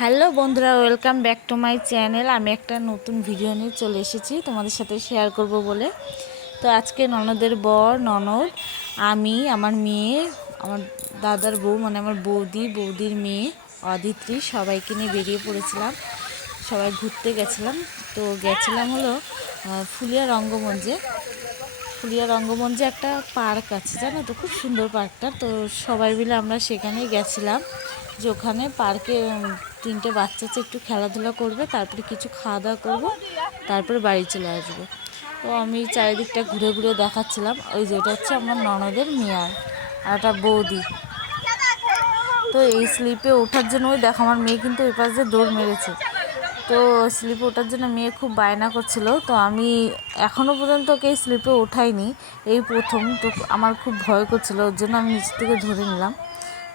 Hello বন্ধুরা, welcome back to my channel. আমি একটা নতুন ভিডিও নিয়ে চলে এসেছি তোমাদের সাথে শেয়ার করব বলে। তো আজকে ননদের বর, ননদ, আমি, আমার মেয়ে, আমার দাদার বউ মানে আমার বৌদি, বৌদির মেয়ে, অদিত্রী, সবাইকে নিয়ে বেরিয়ে পড়েছিলাম। সবাই ঘুরতে গেছিলাম। তো গেছিলাম হলো ফুলিয়া রঙ্গমঞ্চে। ফুলিয়া রঙ্গমঞ্চে একটা পার্ক আছে, জানো তো? খুব সুন্দর পার্কটা। তো সবাই মিলে আমরা সেখানে গেছিলাম। যে ওখানে পার্কে তিনটে বাচ্চা আছে, একটু খেলাধুলা করবে, তারপরে কিছু খাওয়া দাওয়া করব, তারপরে বাড়ি চলে আসব। তো আমি চারিদিকটা ঘুরে ঘুরে দেখাচ্ছিলাম, ওই যে ওটা হচ্ছে আমার ননদের মেয়ার আর একটা বৌদি। তো এই স্লিপে ওঠার জন্য, ওই দেখো আমার মেয়ে কিন্তু ওই পাশ দিয়ে দৌড় মেরেছে। তো স্লিপে ওঠার জন্য মেয়ে খুব বায়না করছিল, তো আমি এখনও পর্যন্ত ওকে এই স্লিপে ওঠাইনি, এই প্রথম, তো আমার খুব ভয় করছিল, ওর জন্য আমি নিচ থেকে ধরে নিলাম।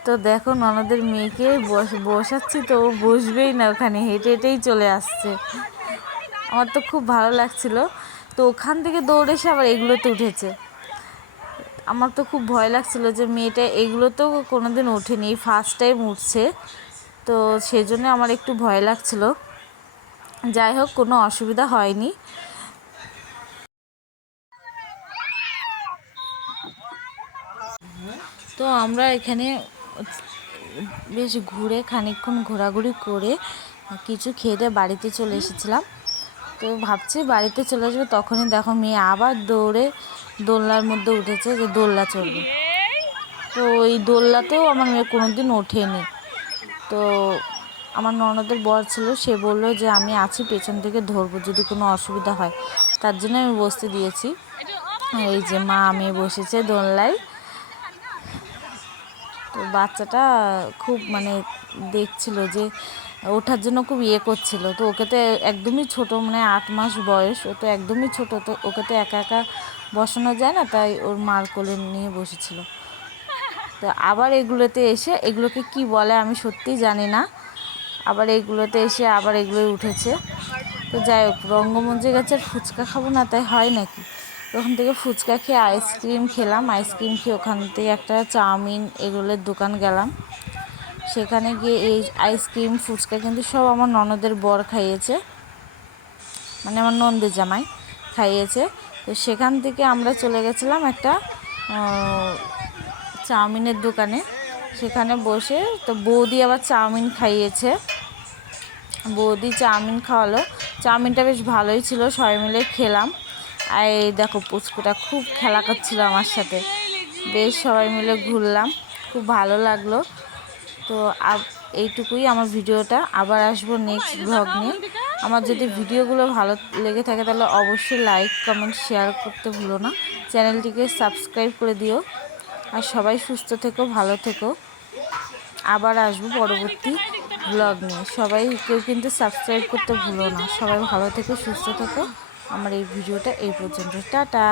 তো দেখো ননদের মেয়েকে বস- বসাচ্ছি তো ও বসবেই না ওখানে, হেঁটে হেঁটেই চলে আসছে। আমার তো খুব ভালো লাগছিল। তো ওখান থেকে দৌড়ে এসে আবার এগুলোতে উঠেছে। আমার তো খুব ভয় লাগছিল যে মেয়েটা এগুলো তো কোনোদিন ওঠেনি ফার্স্ট টাইম উঠছে। তো সেই জন্য আমার একটু ভয় লাগছিল। যাই হোক, কোনো অসুবিধা হয়নি। তো আমরা এখানে বেশ ঘুরে খানিকক্ষণ ঘোরাঘুরি করে কিছু খেয়ে বাড়িতে চলে এসেছিলাম। তো ভাবছি বাড়িতে চলে আসবে, তখনই দেখো মেয়ে আবার দৌড়ে দোলনার মধ্যে উঠেছে যে দোলনা চলবে তো ওই দোলনাতেও আমার মেয়ে কোনো দিন ওঠেনি। তো আমার ননদের বর ছিল, সে বলল যে আমি আছি, পেছন থেকে ধরবো, যদি কোনো অসুবিধা হয়। তার জন্য আমি বসতে দিয়েছি। এই যে মা, মেয়ে বসেছে দোলনায়। বাচ্চাটা খুব মানে দেখছিল যে ওঠার জন্য খুব ইয়ে করছিল। তো ওকে তো একদমই ছোট মানে আট মাস বয়স, ও তো একদমই ছোট, তো ওকে তো একা একা বসানো যায় না, তাই ওর মার কোলে নিয়ে বসেছিল। তো আবার এগুলোতে এসে, এগুলোকে কি বলে আমি সত্যিই জানি না। আবার এগুলোতে এসে আবার এগুলোই উঠেছে। তো যাই হোক রঙ্গমঞ্চে গেছে আর ফুচকা খাব না, তাই হয় নাকি? ওখান থেকে ফুচকা খেয়ে আইসক্রিম খেলাম। আইসক্রিম খেয়ে ওখান থেকে একটা চাউমিন এগুলোর দোকান গেলাম। সেখানে গিয়ে এই আইসক্রিম, ফুচকা কিন্তু সব আমার ননদের বর খাইয়েছে। মানে আমার নন্দের জামাই খাইয়েছে। তো সেখান থেকে আমরা চলে গেছিলাম একটা চাউমিনের দোকানে। সেখানে বসে তো বৌদি আবার চাউমিন খাইয়েছে। বৌদি চাউমিন খাওয়ালো। চাউমিনটা বেশ ভালোই ছিল, সবাই মিলে খেলাম। আর এই দেখো পুচকুটা খুব খেলা করছিল আমার সাথে। বেশ সবাই মিলে ঘুরলাম, খুব ভালো লাগল। তো এইটুকুই আমার ভিডিওটা। আবার আসব নেক্সট ব্লগ নিয়ে। আমার যদি ভিডিওগুলো ভালো লেগে থাকে তাহলে অবশ্যই লাইক কমেন্ট শেয়ার করতে ভুলো না। চ্যানেলটিকে সাবস্ক্রাইব করে দিও। আর সবাই সুস্থ থেকো, ভালো থেকো। আবার আসব পরবর্তী ব্লগ নিয়ে। সবাই কেউ কিন্তু সাবস্ক্রাইব করতে ভুলো না। সবাই ভালো থেকো, সুস্থ থেকো। আমার এই ভিডিওটা এই পর্যন্ত। টাটা!